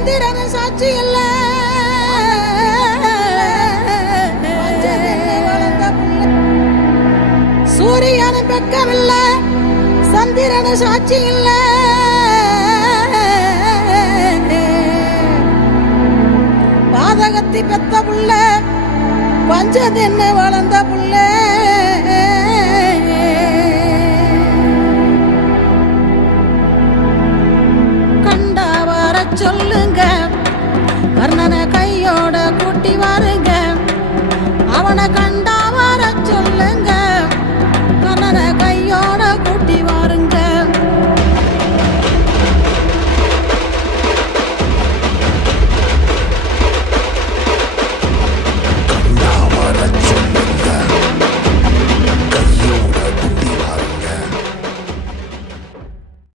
சந்திரன சாட்சி இல்ல, சூரியன பக்கம் இல்ல, சந்திரன சாட்சி இல்ல, பாதகத்தி பெத்த புள்ள பஞ்ச தின்னு வளர்ந்த புள்ள.